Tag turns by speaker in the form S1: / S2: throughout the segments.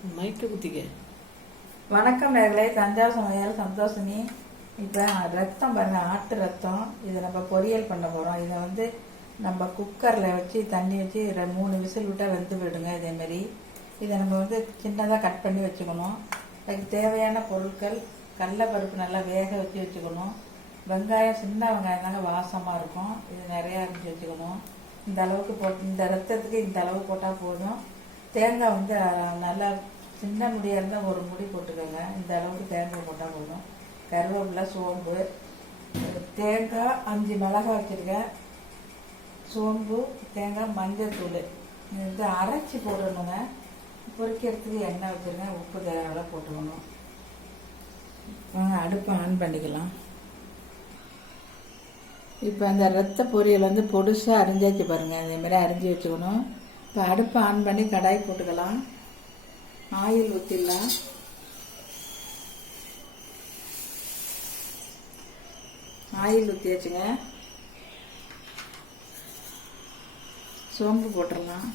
S1: மைக்கு குத்திக்க.
S2: வணக்கம் நேர்களே தஞ்சாவூர் சமையல் சந்தோஷினி. இப்போ ரத்தம் பாருங்க ஆட்டு ரத்தம். இதை நம்ம பொரியல் பண்ண போகிறோம் இதை வந்து நம்ம குக்கரில் வச்சு தண்ணி வச்சு இதை மூணு விசில் விட்டால் வெந்து போயிடுங்க இதேமாரி இதை நம்ம வந்து சின்னதாக கட் பண்ணி வச்சுக்கணும். அதுக்கு தேவையான பொருட்கள் கடலப்பருப்பு நல்லா வேக வச்சு வச்சுக்கணும். வெங்காயம் சின்ன வெங்காயம் தாங்க வாசமாக இருக்கும். இது நிறையா அரைஞ்சி வச்சுக்கணும். இந்த அளவுக்கு போட்டு இந்த ரத்தத்துக்கு இந்த அளவு போட்டால் போதும். தேங்காய் வந்து நல்லா சின்ன முடியாக இருந்தால் ஒரு முடி போட்டுக்கோங்க. இந்த அளவுக்கு தேங்காய் போட்டால் போதும். கருவேப்பிலை சோம்பு தேங்காய் அஞ்சு மிளகாய் வச்சுருக்கேன். சோம்பு தேங்காய் மஞ்சள் தூள். இது வந்து அரைச்சி போடணுங்க. பொரிக்கிறதுக்கு எண்ணெய் வச்சுருக்கேன். உப்பு தேவையெல்லாம் போட்டுக்கணும். வாங்க அடுப்பை ஆன் பண்ணிக்கலாம். இப்போ அந்த ரத்த பொரியல் வந்து பொடுசாக அரிஞ்சாச்சு பாருங்கள் அதேமாதிரி அரிஞ்சு வச்சுக்கணும். இப்போ அடுப்பை ஆன் பண்ணி கடாய் போட்டுக்கலாம். ஆயில் ஊற்றிடலாம் ஆயில் ஊற்றியாச்சுங்க சோம்பு போட்டுடலாம்.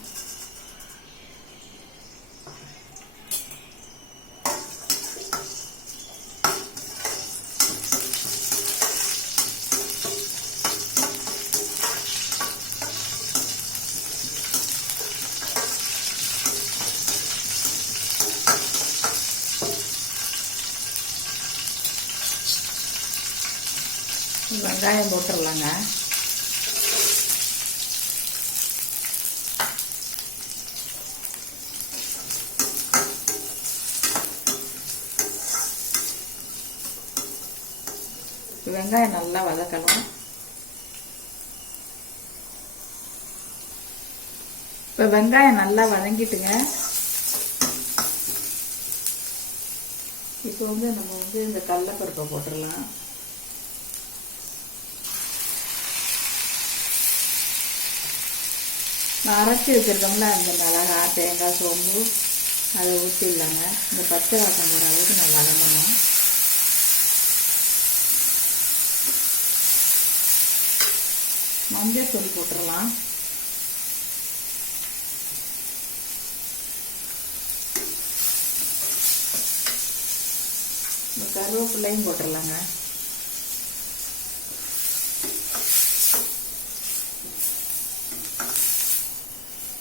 S2: வெங்காயம் போட்டுடலாங்க வெங்காயம் நல்லா வதக்கணும். இப்போ வெங்காயம் நல்லா வதங்கிட்டுங்க. இப்போ வந்து நம்ம வந்து இந்த கடலப்பருப்பை போட்டுடலாம். நான் அரைச்சி வச்சுருக்கோம்ல அந்த மிளகா தேங்காய் சோம்பு அதை ஊற்றிடலாங்க இந்த பச்சை வாசம் போகிற அளவுக்கு நான் வதங்கணும். மஞ்சள் தூள் போட்டுடலாம். இந்த கருவேப்பிள்ளையும் போட்டுடலாங்க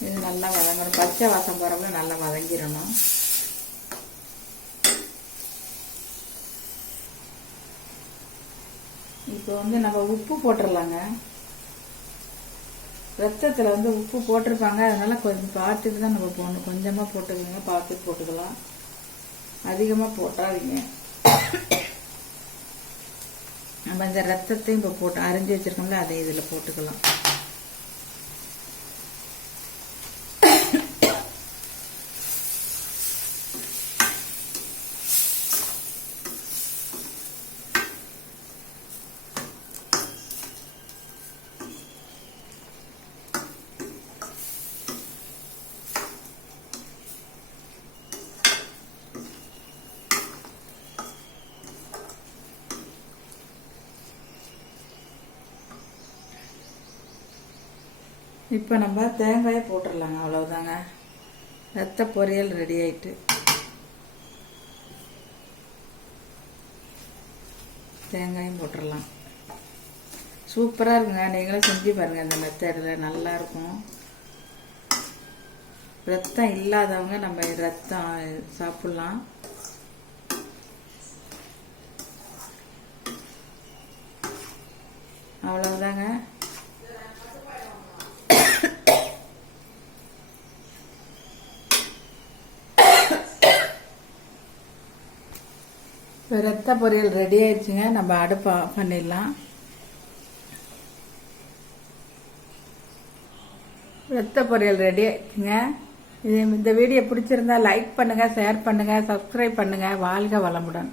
S2: இது நல்லா வதங்கணும். பச்சை வாசம் போகிறப்ப நல்லா வதங்கிடணும். இப்போ வந்து நம்ம உப்பு போட்டுடலாங்க ரத்தத்தில் வந்து உப்பு போட்டிருப்பாங்க. அதனால கொஞ்சம் பார்த்துட்டு தான் நம்ம போடணும். கொஞ்சமாக போட்டுக்கோங்க. பார்த்துட்டு போட்டுக்கலாம். அதிகமாக போட்டாதீங்க. நம்ம இந்த ரத்தத்தையும் இப்போ போட்டு அரிஞ்சு வச்சிருக்கோம்ல அதை இதில் போட்டுக்கலாம். இப்போ நம்ம தேங்காயை போட்டுடலாங்க அவ்வளவுதாங்க. ரத்த பொரியல் ரெடி ஆயிட்டு. தேங்காயும் போட்டுடலாம் சூப்பராக இருக்குங்க. நீங்களும் செஞ்சு பாருங்கள் இந்த மெத்தடில் நல்லாயிருக்கும் ரத்தம் இல்லாதவங்க நம்ம ரத்தம் சாப்பிட்லாம். அவ்வளவுதாங்க. இப்போ ரத்த பொரியல் ரெடி ஆயிடுச்சுங்க. நம்ம அடுப்பு ஆஃப் பண்ணிடலாம். ரத்த பொரியல் ரெடி ஆயிடுச்சுங்க. இது இந்த வீடியோ பிடிச்சிருந்தா லைக் பண்ணுங்க ஷேர் பண்ணுங்க சப்ஸ்கிரைப் பண்ணுங்க. வாழ்க வளமுடன்.